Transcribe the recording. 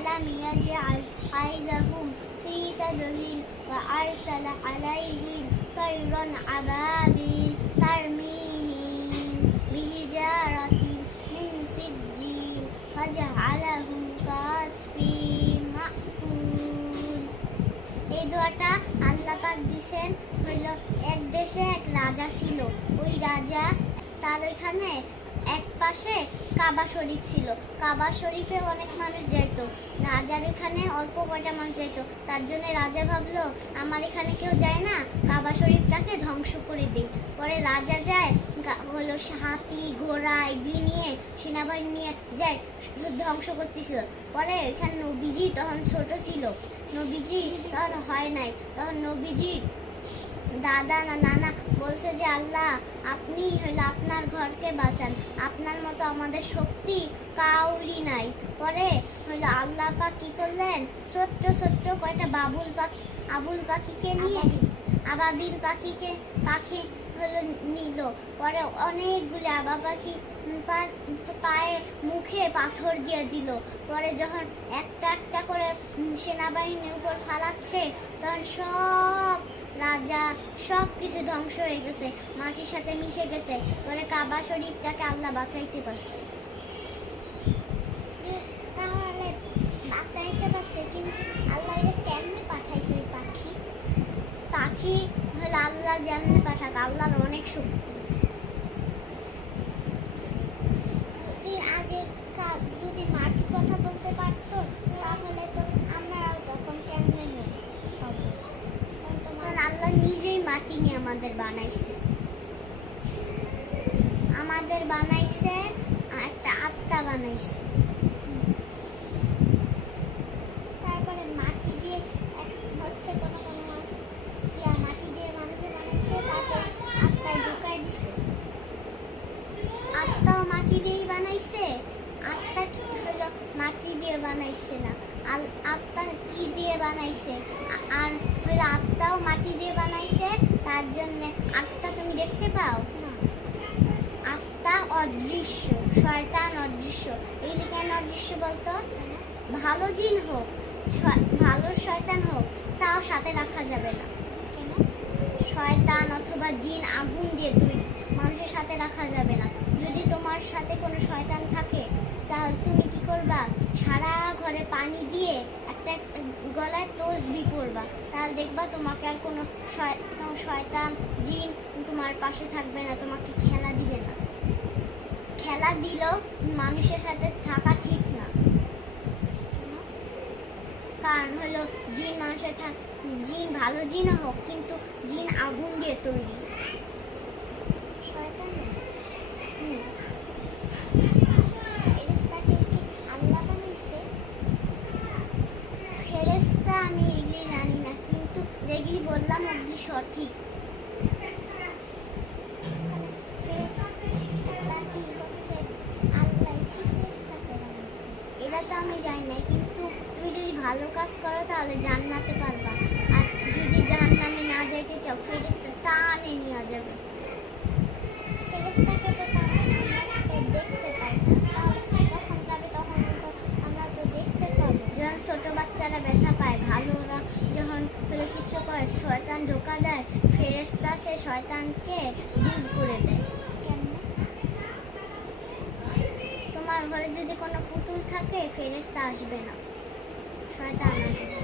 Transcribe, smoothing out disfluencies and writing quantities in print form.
ألم يجعل كيدهم في تضليل وأرسل عليهم طيرا أبابيل ترميهم بحجارة من سجيل فجعلهم كعصف مأكول। এই দোয়াটা আল্লাহ পাক দিয়েছেন হলো এক দেশে এক রাজা ছিল। ওই রাজা তার ওইখানে এক পাশে কাবা শরীফ ছিল। কাবা শরীফে অনেক মানুষ যাইত। রাজার এখানে অল্প কয়টা মানুষ যাইত। তার জন্য রাজা ভাবলো আমার এখানে কেউ যায় না, কাবা শরীফটাকে ধ্বংস করে দিই। পরে রাজা যায় হলো হাতি ঘোড়া এগুলি নিয়ে সেনাবাহিনী নিয়ে যায় ধ্বংস করতেছিল। পরে এখানে নবীজি তখন ছোট ছিল, নবীজি তখন হয় নাই। তখন নবীজির দাদা না নানা বলছে যে আল্লাহ আপনি হলো আপনার ঘরকে বাঁচান, আপনার মতো আমাদের শক্তি কাউরি নাই। পরে হলো আল্লাহ পাক কি করলেন, ছোট্ট ছোট্ট কয়টা আবুল পাখিকে নিয়ে আবাবিল পাখি হলো নিল। পরে অনেকগুলি আবা পাখি পায়ে মুখে পাথর দিয়ে দিল। পরে যখন একটা একটা করে সেনাবাহিনীর উপর ফালাচ্ছে তখন সব রাজা সব কিছু ধ্বংস হয়ে গেছে, মাটির সাথে মিশে গেছে। পরে কাবা শরীফটাকে আল্লাহ বাঁচাইতে পারছে। তাহলে বাঁচাইতে পারছে, কিন্তু আল্লাহ এটা কেমনে পাঠাইছে? ওই পাখি হলো আল্লাহ যেমনে পাঠাক, আল্লাহর অনেক শক্তি। আগে যদি মাটি কথা বলতে পারতো তাহলে তো আমরাও তখন কেমনে হবো। আল্লাহ নিজেই মাটি নিয়ে আমাদের বানাইছে, একটা আত্মা বানাইছে। তারপরে মাটি দিয়ে হচ্ছে কোনো মাটি দিয়ে মানুষে বানাইছে, তারপর আত্মায় ঢুকাই দিছে। আত্মাও মাটি দিয়েই বানাইছে। আত্মা কি হলো মাটি দিয়ে বানাইছে না, আত্মা কি দিয়ে বানাইছে? আর হলো আত্মাও মাটি দিয়ে বানাইছে। তার জন্য আত্মা তুমি দেখতে পাও না, আত্মা অদৃশ্য, শয়তান অদৃশ্য। এই কেন অদৃশ্য বলতো? ভালো জিন হোক, ভালো শয়তান হোক, তাও সাথে রাখা যাবে না। শয়তান অথবা জিন আগুন দিয়ে তৈরি, মানুষের সাথে রাখা যাবে না। যদি তোমার সাথে কোনো শয়তান থাকে তাহলে তুমি কি করবা? সারা ঘরে পানি দিয়ে একটা গলায় তসবি পরবা, তাহলে দেখবা তোমাকে আর কোনো শয়তান জিন তোমার পাশে থাকবে না, তোমাকে খেলা দিবে না। খেলা দিলেও মানুষের সাথে থাকা ঠিক না, কারণ হলো জিন মানুষের জিন ভালো জিন হোক, কিন্তু জিন আগুন দিয়ে তৈরি। শয়তান ফেরেশতাকে কি আল্লাহ বানাইছে? ফেরেশতা আমি এগুলি জানি না, কিন্তু যেগুলি বললাম ওগুলি সঠিক। এটা তো আমি জানি না, কিন্তু তুমি যদি ভালো কাজ করো তাহলে জান্নাতে পারবা। আর যদি জাহান্নামে না যাইতে চাও, ফেরেশতা টানে নিয়ে যাবে। ফেরেশতাকে তো দেখতে পাই না, যখন যাবে তখন তো আমরা তো দেখতে পাবো। যখন ছোট বাচ্চারা ব্যথা পায়, ভালোরা যখন হলো কিছু করে, শয়তান ধোকা দেয়, ফেরেশতা সে শয়তানকে দূর করে দেয়। কেমনে? তোমার ঘরে যদি কোনো পুতুল থাকে ফেরেশতা আসবে না, শয়তান আসবে।